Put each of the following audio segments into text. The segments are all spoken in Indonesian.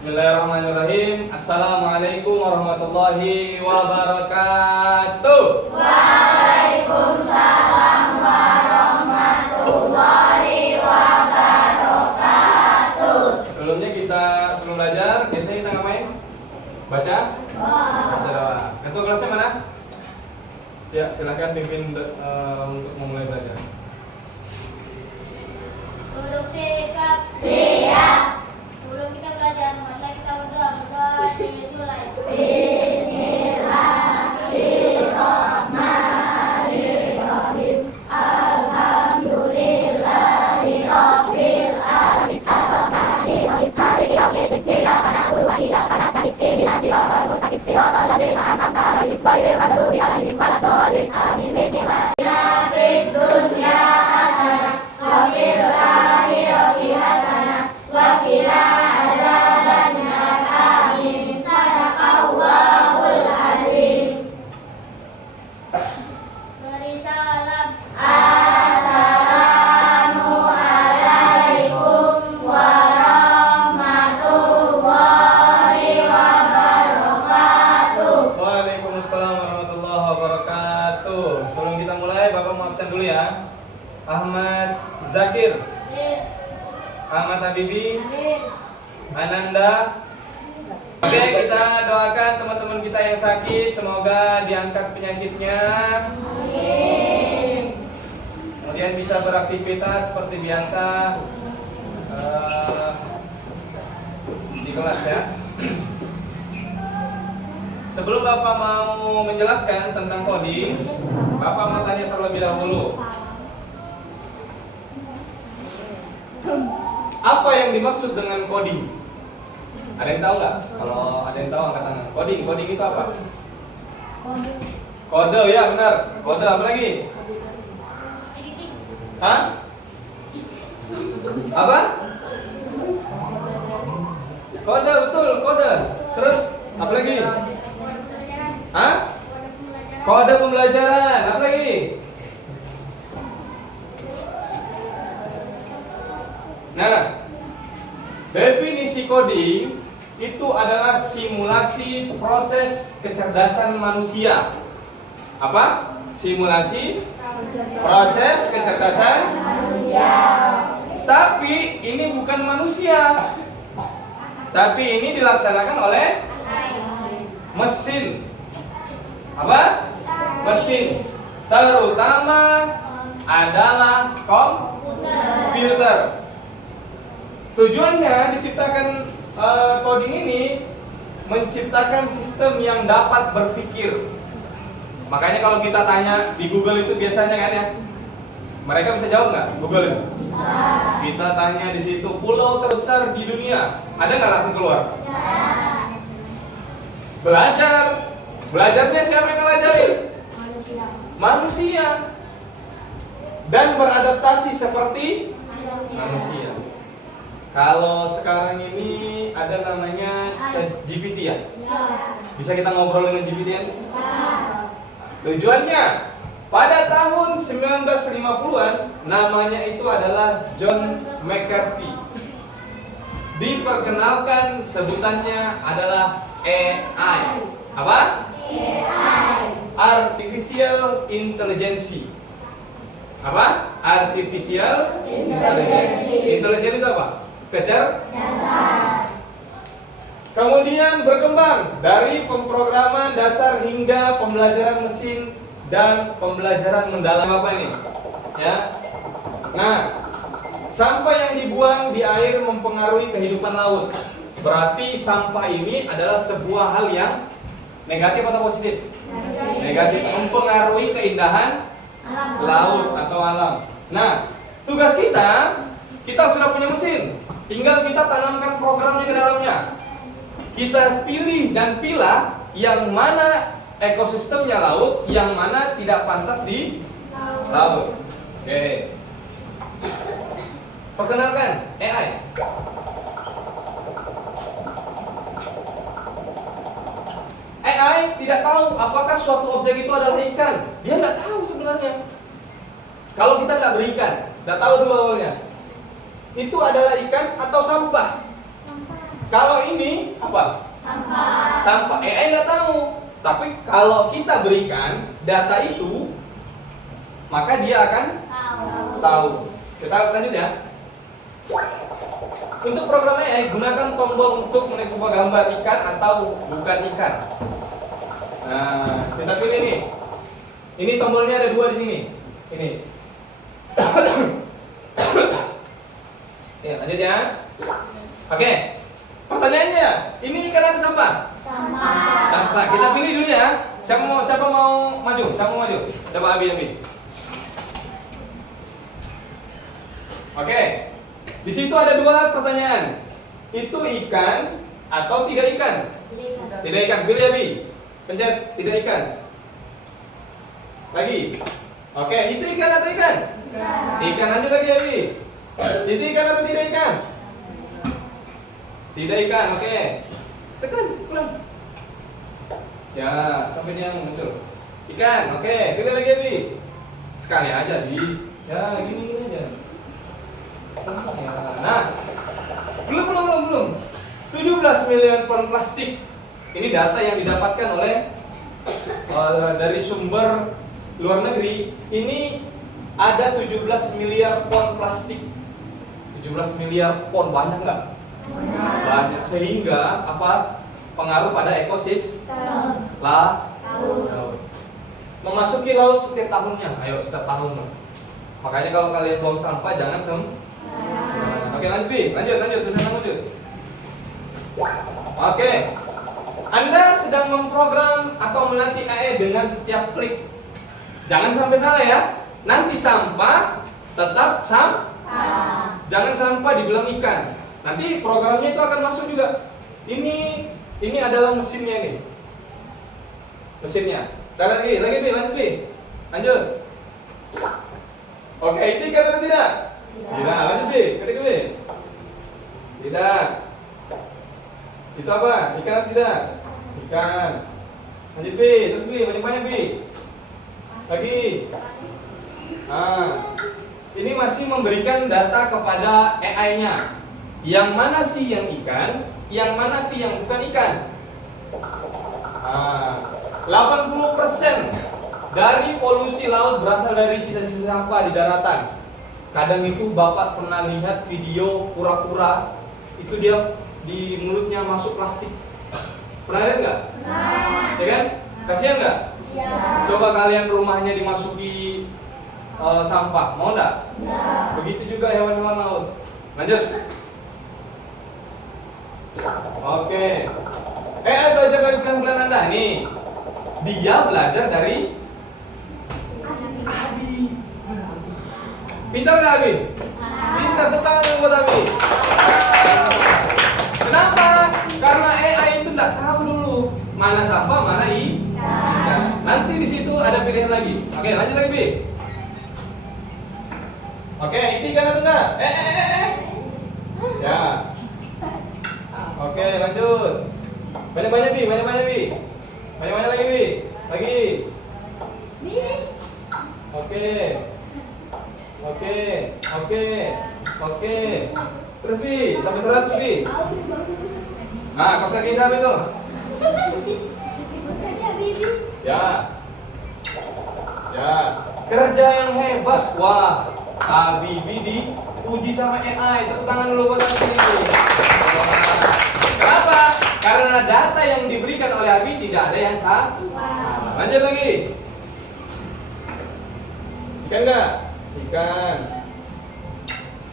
Bismillahirrahmanirrahim. Assalamualaikum warahmatullahi wabarakatuh. Waalaikumsalam warahmatullahi wabarakatuh. Sebelum belajar, biasanya kita ngapain? Baca? Baca doa. Ketua kelasnya mana? Ya, silakan pimpin untuk memulai belajar. Duduk sikap siap. Sebelum kita belajar, mari kita berdoa. Dimulai. Bismillahirrahmanirrahim. Alhamdulillahirabbil alamin. Arrahmanirrahim. Maliki yaumiddin. Iyyaka na'budu wa iyyaka nasta'in. Ihdinas siratal mustaqim. Siratal ladzina an'amta 'alaihim ghairil maghdubi 'alaihim waladdallin. Amin. Bismillah. Fid dunya hasanah wa fil akhirati hasanah wa qina adzabannar. Amin. Shadaqallahul azim. Beri salam. Assalamualaikum warahmatullahi wabarakatuh. Waalaikumsalam warahmatullahi wabarakatuh. Sebelum kita mulai, Bapak mau absen dulu ya. Ahmad Zakir, Ahmad Habibi, Ananda. Oke, kita doakan teman-teman kita yang sakit, semoga diangkat penyakitnya. Kemudian bisa beraktivitas seperti biasa di kelas ya. Sebelum Bapak mau menjelaskan tentang coding, Bapak mau tanya terlebih dahulu. Apa yang dimaksud dengan coding? Ada yang tahu nggak? Kalau ada yang tahu angkat tangan. Coding itu apa? Kode ya benar. Kode apa lagi? Hah? Apa? Kode betul, kode. Terus apa lagi? Hah? Kode pembelajaran. Apa lagi? Nah, definisi coding itu adalah simulasi proses kecerdasan manusia. Apa? Simulasi proses kecerdasan manusia. Tapi ini bukan manusia. Tapi ini dilaksanakan oleh mesin. Apa? Mesin. Terutama adalah komputer. Tujuannya diciptakan coding ini menciptakan sistem yang dapat berpikir. Makanya kalau kita tanya di Google itu biasanya kan ya, mereka bisa jawab nggak Google itu? Kita tanya di situ pulau terbesar di dunia, ada nggak langsung keluar? Belajarnya siapa yang ngajarin? Manusia. Dan beradaptasi seperti manusia. Kalau sekarang ini ada namanya ChatGPT ya? Bisa kita ngobrol dengan GPT ya? Tujuannya pada tahun 1950-an namanya itu adalah John McCarthy. Diperkenalkan sebutannya adalah AI. Apa? AI. Artificial Intelligence. Apa? Artificial Intelligence. Intelligence itu apa? Kecerdasan. Kemudian berkembang dari pemrograman dasar hingga pembelajaran mesin dan pembelajaran mendalam. Apa ini? Ya. Nah, sampah yang dibuang di air mempengaruhi kehidupan laut. Berarti sampah ini adalah sebuah hal yang negatif atau positif? Negatif, mempengaruhi keindahan laut atau alam. Nah, tugas kita sudah punya mesin. Tinggal kita tanamkan programnya ke dalamnya. Kita pilih dan pilah yang mana ekosistemnya laut, yang mana tidak pantas di laut. Oke. Perkenalkan AI. AI tidak tahu apakah suatu objek itu adalah ikan. Dia tidak tahu sebenarnya. Kalau kita tidak berikan, tidak tahu dulu awalnya. Itu adalah ikan atau sampah? Kalau ini apa? Sampah. Sampah. AI nggak tahu. Tapi kalau kita berikan data itu, maka dia akan tahu. Kita lanjut ya. Untuk program AI, gunakan tombol untuk menulis sebuah gambar ikan atau bukan ikan. Nah, kita pilih nih. Ini tombolnya ada 2 di sini. Ini. Ya, lanjut ya. Oke. Pertanyaannya, ini ikan atau sampah? Sampah. Sampah. Kita pilih dulu ya. Siapa mau maju? Siapa mau maju? Coba Abi. Oke. Di situ ada 2 pertanyaan. Itu ikan atau tidak ikan? Tidak ikan. Pilih Abi. Pencet tidak ikan. Lagi. Oke, itu ikan atau ikan? Ikan. Lanjut lagi Abi. Itu ikan atau tidak ikan? Tidak ikan. Oke. Tekan, ulang. Ya, sampai dia muncul. Ikan. Oke, pilih lagi Abi. Sekali aja, Abi. Ya, gini aja. Ya. Nah, belum. 17 miliar ton plastik. Ini data yang didapatkan oleh dari sumber luar negeri. Ini ada 17 miliar ton plastik. 17 miliar ton, banyak nggak? Banyak. Sehingga apa? Pengaruh pada ekosistem laut. Memasuki laut setiap tahunnya. Ayo, setiap tahun. Makanya kalau kalian buang sampah jangan Oke, lanjut. Oke. Anda sedang memprogram atau melatih AI dengan setiap klik. Jangan sampai salah ya. Nanti sampah tetap sampah. Jangan sampah dibilang ikan. Nanti programnya itu akan masuk juga. Ini adalah mesinnya nih. Mesinnya. Lagi, lanjut Bi. Lanjut. Oke, itu ikan atau tidak? Tidak. Lanjut Bi. Ketik Bi. Tidak. Itu apa? Ikan atau tidak? Ikan. Lanjut Bi. Terus Bi. Banyak Bi. Lagi. Nah, ini masih memberikan data kepada AI-nya. Yang mana sih yang ikan? Yang mana sih yang bukan ikan? 80% dari polusi laut berasal dari sisa-sisa sampah di daratan. Kadang itu Bapak pernah lihat video kura-kura itu dia di mulutnya masuk plastik. Pernah lihat nggak? Ya kan? Kasihan nggak? Ya. Coba kalian rumahnya dimasuki sampah, mau nggak? Begitu juga hewan-hewan laut. Lanjut. Oke. Belajar dari bulan-bulan Anda nih. Dia belajar dari Abi. Pintar nggak Abi? Pintar, tangan yang buat Abi. Kenapa? Karena AI itu nggak tahu dulu mana sampah, mana ikan. Nanti di situ ada pilihan lagi. Oke, lanjut lagi Bi. Oke, itu ikan atau enggak? Ya. Oke, lanjut. Banyak-banyak Bi. Banyak-banyak lagi Bi. Lagi. Oke. Terus Bi, sampai 100 Bi. Nah, kos kaki siapa itu? Ya. Kerja yang hebat. Wah, Habibie diuji sama AI. Tepuk tangan dulu buat Habibie. Kenapa? Karena data yang diberikan oleh Habibie tidak ada yang salah. Lanjut lagi. Ikan nggak? Ikan.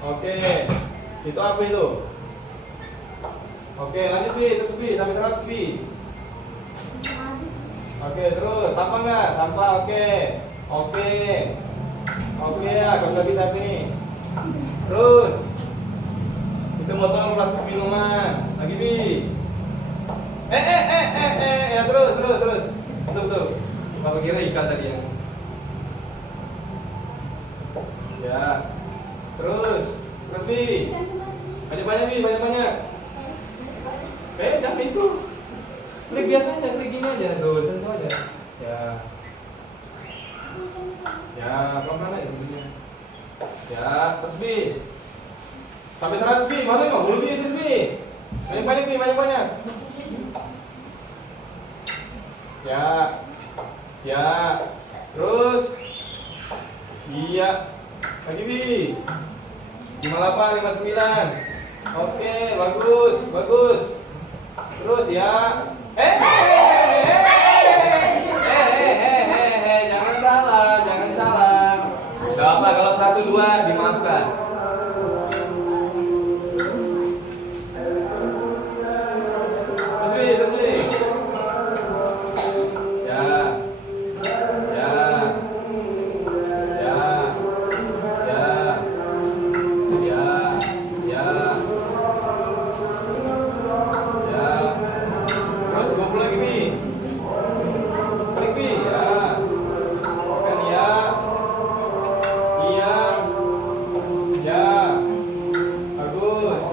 Oke. Itu apa itu? Oke, lanjut Bi, terus Bi, sampai 100 Bi. Oke, terus sampah nggak? Sampah, oke. Oke ya, kos lagi sampai nih. Terus itu botol plastik minuman. Lagi Bi. Ya terus. Betul. Bapak kira ikan tadi ya. Ya. Terus Bi. Banyak Bi. Jangan itu. Klik biasa aja, klik gini aja, sentuh aja. Ya, pelan-pelan aja sebenarnya. Ya, terus Bi. Sampai 100 Bi, mana enggak? Belum Bi, terus Bi. Banyak-banyak nih, banyak-banyak. Ya. Ya. Terus. Iya. Lagi Bi. 58, 59. Oke, bagus, bagus. Terus ya. Jangan salah, jangan salah. Gak apa kalau 1, 2 dimaafkan. Terus Bi. Ya. Ya. Ya. Ya. Ya. Ya. Ya. Terus 20 lagi Bi. Balik Bi. Ya. Kan ya. Iya. Ya. Bagus.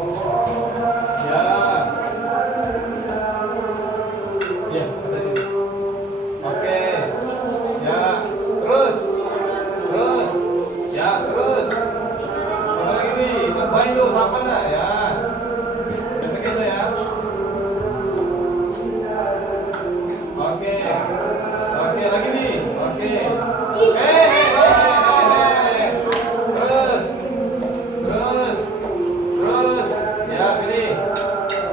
Ya. Ya, kata ini. Oke. Ya. Terus. Terus. Ya, terus. Apa lagi Bi? Cobain tuh, sampai enggak? Ya. Cepetin tuh ya. Oke. Oke, lagi Bi. Oke. Terus. Terus. Terus. Ya, pilih.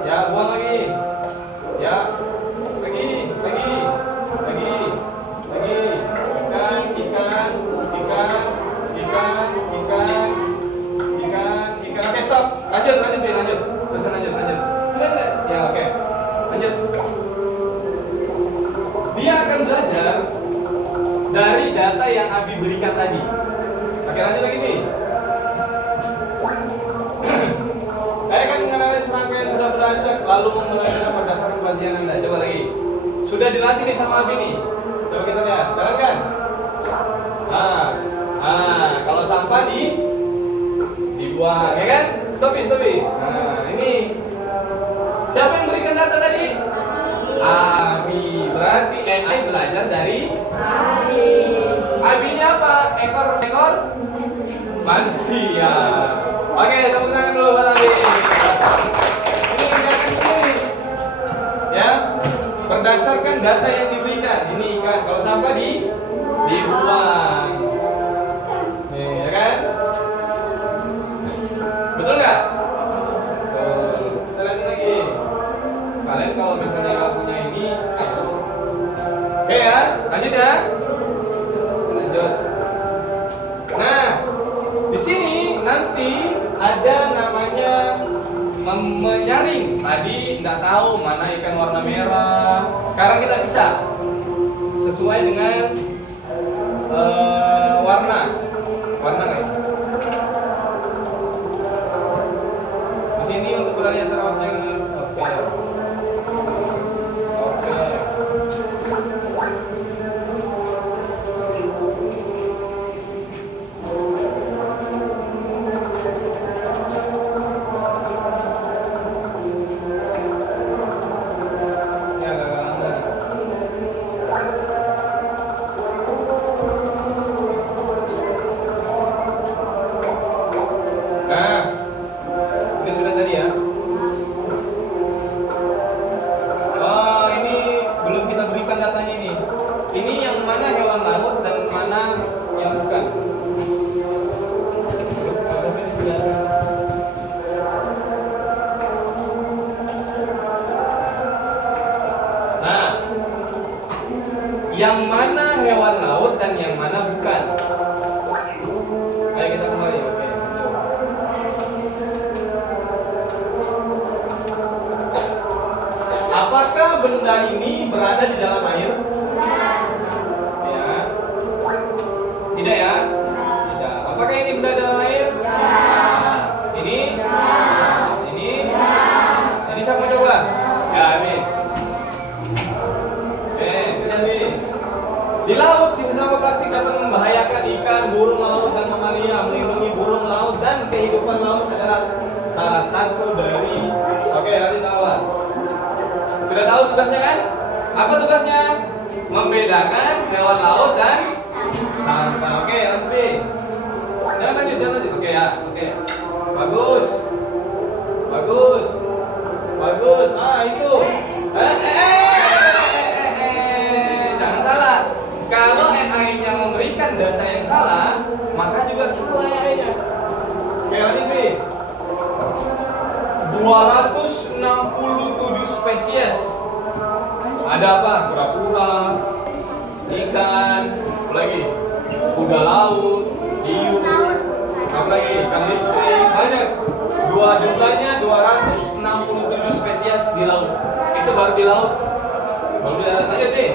Ya, buang lagi. Ya. Lagi. Lagi. Lagi. Lagi. Ikan, ikan, ikan, ikan, ikan, ikan, ikan. Oke, stop. Lanjut, lanjut, Bi, lanjut. Terus lanjut, lanjut. Sudah enggak? Ya, oke. Lanjut. Dia akan belajar dari data yang Abi berikan tadi. Oke, lanjut lagi nih. Saya akan menganalisis rangkaian sudah belajar lalu membelajar berdasarkan kajian Anda. Coba lagi. Sudah dilatih nih sama Abi nih. Coba kita lihat. Jalankan. Kalau sampah dibuang, ya kan? Stop. Nah, ini siapa yang berikan data tadi? Abi. Berarti AI belajar dari Abi ini apa? Ekor manusia. Oke, tepuk tangan dulu buat Abi. Ini kerjakan ini. Ya, berdasarkan data yang diberikan. Ini ikan. Kalau sampah dibuang. Nih, ya kan? Betul nggak? Betul. Kita lanjut lagi. Kalian kalau misalnya nggak punya ini, oke ya, lanjut ya. Lanjut. Nah, di sini nanti ada namanya menyaring. Tadi nggak tahu mana ikan warna merah. Sekarang kita bisa sesuai dengan warna nggak? Di sini untuk beralih antara warna yang oke. Yang mana hewan laut dan yang mana bukan? Ayo kita kembali. Oke. Apakah benda ini berada di dalam air? Ya. Tidak ya? Tidak. Apakah ini benda dalam air? Ini? Ini? Ini siapa coba? Ya, ini. Di laut, sisa sampah plastik dapat membahayakan ikan, burung laut, dan mamalia. Melindungi burung laut dan kehidupan laut adalah salah satu dari. Oke, lanjut awal. Sudah tahu tugasnya kan? Apa tugasnya? Membedakan hewan laut dan sampah. Oke, lanjut. Jangan lanjut. Oke ya, oke. Bagus. 267 spesies. Ada apa? Kura-kura, ikan, apa lagi? Kuda laut, hiu, apa lagi? Ikan listrik, banyak. Jumlahnya 267 spesies di laut. Itu baru di laut. Baru di darat aja deh.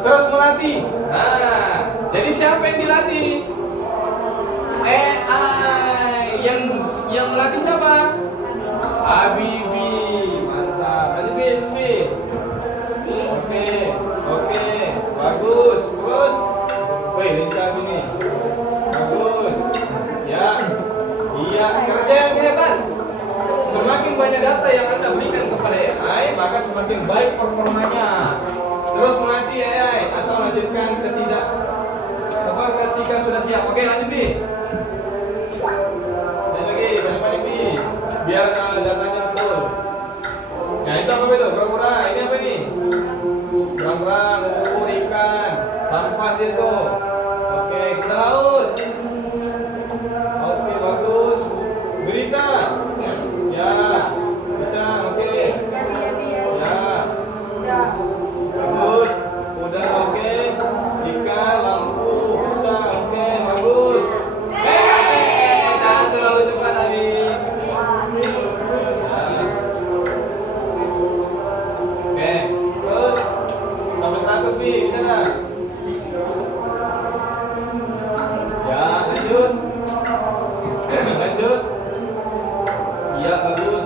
Terus melatih. Nah, jadi siapa yang dilatih? AI. Yang melatih siapa? Habibie. Mantap. Berarti B. Oke, bagus. Terus, wih, Lisa ini. Bagus. Ya, iya. Kerja yang hebat. Semakin banyak data yang Anda berikan kepada AI, maka semakin baik performanya. Terus melatih AI atau lanjutkan ketika sudah siap. Oke, lanjut Bi. Lanjut lagi, banyak-banyak Bi. Biar datanya betul. Nah, itu apa itu? Kura-kura. Ini apa ini? Kerang-kerang, ikan, sampah dia tuh. Oke, kita laut. Oke, bagus. Berita. Ya, bisa. Oke. Ya. Bagus. Udah, oke. Ikan, lampu, pecah. Oke, bagus. Jangan terlalu cepat habis. Oke, terus sampai 100 Bi, bisa nggak? Ya, lanjut. Lanjut. Iya, bagus.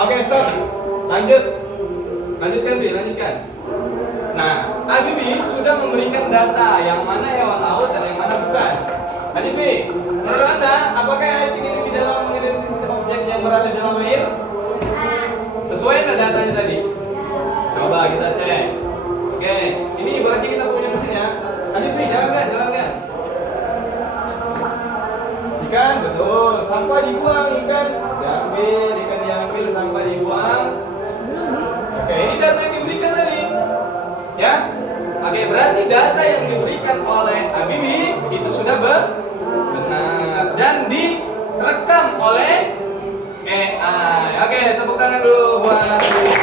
Oke, stop. Lanjutkan Bi, lanjutkan. Nah, Habibie sudah memberikan data yang mana hewan laut dan yang mana bukan. Habibie, menurut Anda, apakah anjing ini di dalam mengidentifikasi objek yang berada di dalam air? Sesuai dengan datanya tadi. Coba kita cek. Oke, ini ibaratnya kita punya mesin ya. Habibie, jalankan. Ikan, betul. Sampah dibuang, ikan diambil, sampah dibuang. Oke, ini data yang diberikan tadi. Ya. Oke, berarti data yang diberikan oleh Habibie itu sudah benar dan direkam oleh AI. Oke, tepuk tangan dulu buat Habibie.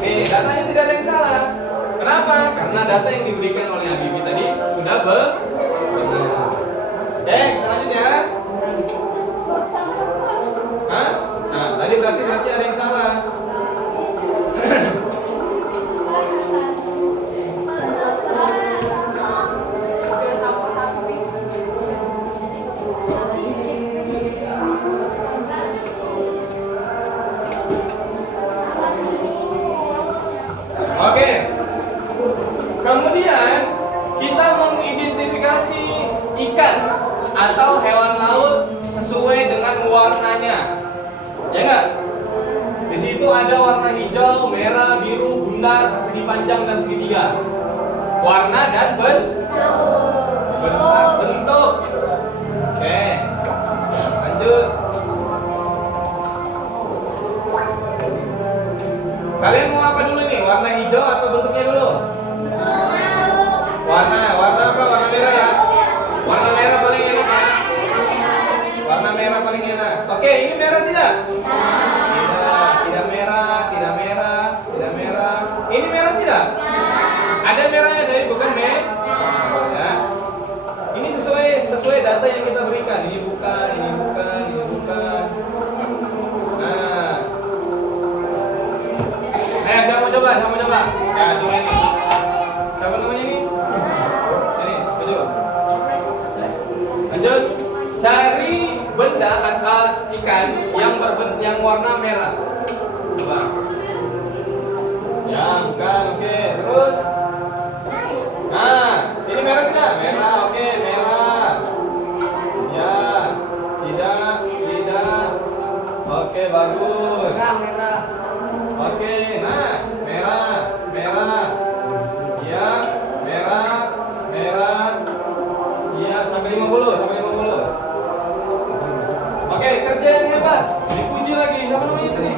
Nih, datanya tidak ada yang salah. Kenapa? Karena data yang diberikan oleh Habibie tadi sudah benar. Oke, kita lanjut ya. Hah? Nah, tadi berarti ada yang salah. Oke. Kemudian kita mengidentifikasi ikan atau hewan laut sesuai dengan warnanya. Ya enggak? Di situ ada warna hijau, merah, biru, bundar, persegi panjang dan segitiga. Warna dan bentuk. Oke. Lanjut. Kalian mau apa dulu nih? Warna hijau atau bentuknya dulu? Warna apa? Warna merah ya? Warna merah paling enak ya? Warna merah paling enak. Oke, ini merah tidak? Tidak merah. Ini merah tidak? Ada merahnya dari bukan merah. Ya. Ini sesuai data yang kita berikan. Ini bukan. Nah. Siapa mau coba? Ya, coba ini. Siapa namanya ini? Ini, coba. Lanjut. Cari benda atau ikan yang warna merah. Coba. Ya, bukan. Oke. Terus. Nah, ini merah tidak? Merah. Oke, merah. 50, sampai 50. Oke, kerja yang hebat. Dipuji lagi. Siapa namanya itu nih?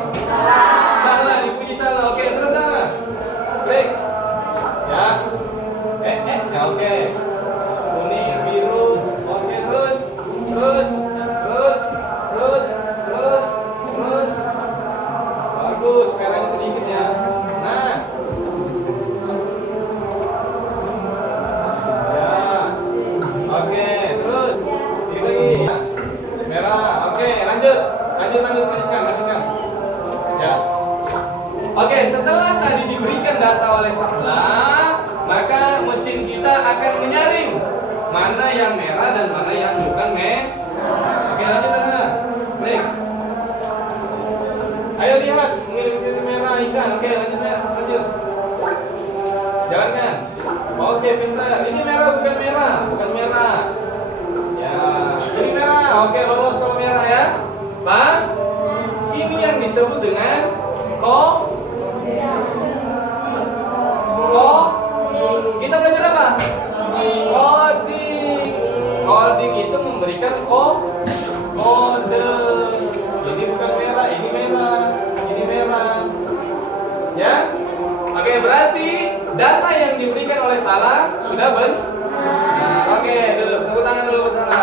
Salah, dipuji salah. Oke, terus sana. Break. Ya. Ya oke. Kuning, biru. Oke, terus. Bagus, merahnya sedikit ya. Nah. Ya. Oke, terus. Ini lagi. Merah. Oke, lanjutkan. Ya. Oke, setelah tadi diberikan data oleh Sahla, maka mesin kita akan menyaring mana yang merah dan mana yang bukan merah. Oke, lanjut sana. Break. Ayo lihat, milih merah ikan. Oke, lanjut. Jalankan. Oke, pintar. Ini merah bukan merah. Ya, ini merah. Oke, lolos kalau merah ya. Pak, ini yang disebut dengan kita belajar apa? Coding itu memberikan kode. Ini bukan merah, ini merah. Ya? Oke, berarti data yang diberikan oleh Salah sudah benar. Oke, duduk. Tepuk tangan dulu ke sana.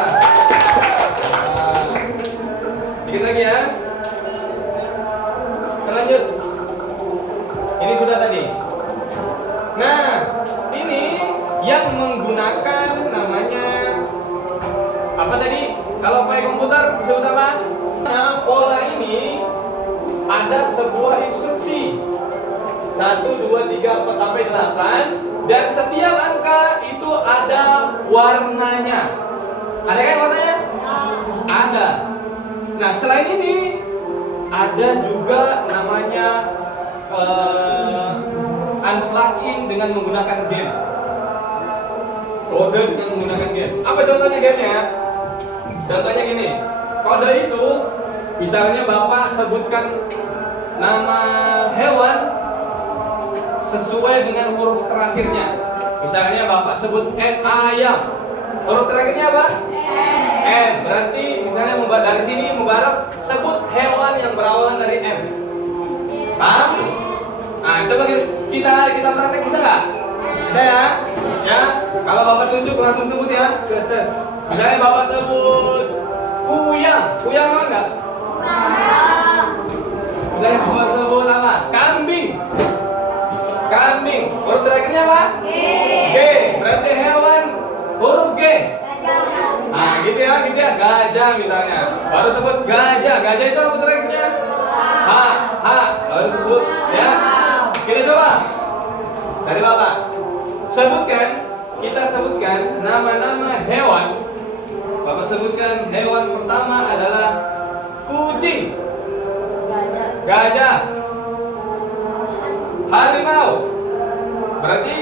Dikit lagi ya. Lanjut. Ini sudah tadi. Nah, ini yang menggunakan namanya apa tadi? Kalau pakai komputer disebut apa? Nah, pola ini ada sebuah instruksi 1, 2, 3, 4 sampai 8 dan setiap angka itu ada warnanya. Ada kan warnanya? Ada. Nah, selain ini ada juga namanya unplugging dengan menggunakan game. Kode dengan menggunakan game. Apa contohnya gamenya? Contohnya gini. Kode itu misalnya Bapak sebutkan nama hewan sesuai dengan huruf terakhirnya. Misalnya Bapak sebut ayam. Huruf terakhirnya apa? M. Berarti misalnya dari sini Mubarak sebut hewan yang berawalan dari M. Paham? Nah, coba kita praktek bisa nggak? Bisa ya? Ya. Kalau Bapak tunjuk langsung sebut ya. Misalnya Bapak sebut kuyang. Kuyang apa enggak? Misalnya Bapak sebut apa? Kambing. Huruf terakhirnya apa? G. Berarti hewan huruf G. Nah, gitu ya. Gajah misalnya. Baru sebut gajah. Gajah itu huruf terakhirnya H. Baru sebut ya. Kita coba. Dari Bapak. Kita sebutkan nama-nama hewan. Bapak sebutkan hewan pertama adalah kucing. Gajah. Harimau. Berarti